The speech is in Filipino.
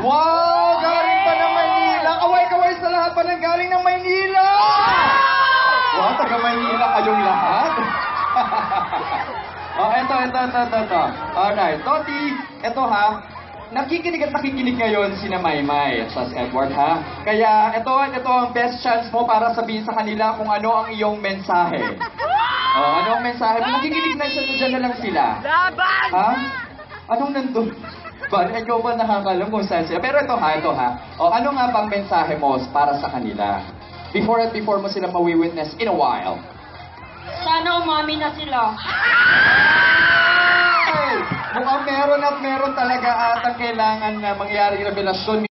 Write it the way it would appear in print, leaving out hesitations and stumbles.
Wow! Galing pa ng Maynila! Kaway-kaway sa lahat pa ng galing ng Maynila! Wow, taga Maynila kayong lahat? Oh, ito. Alright, Toti, ito ha. Nakikinig at nakikinig ngayon si Maymay at si Edward ha. Kaya ito ang best chance mo para sabihin sa kanila kung ano ang iyong mensahe. Oh, ano ang mensahe mo? Nakikinig na siya, dyan na lang sila. Laban! Ha? Anong nandun? Ba, ikaw ba nakakalam kung saan sila? Pero ito ha. O, ano nga bang mensahe mo para sa kanila? Before mo sila mawi-witness in a while. Sana umami na sila. Hey! Mukhang meron talaga atang kailangan na mangyari revelasyon.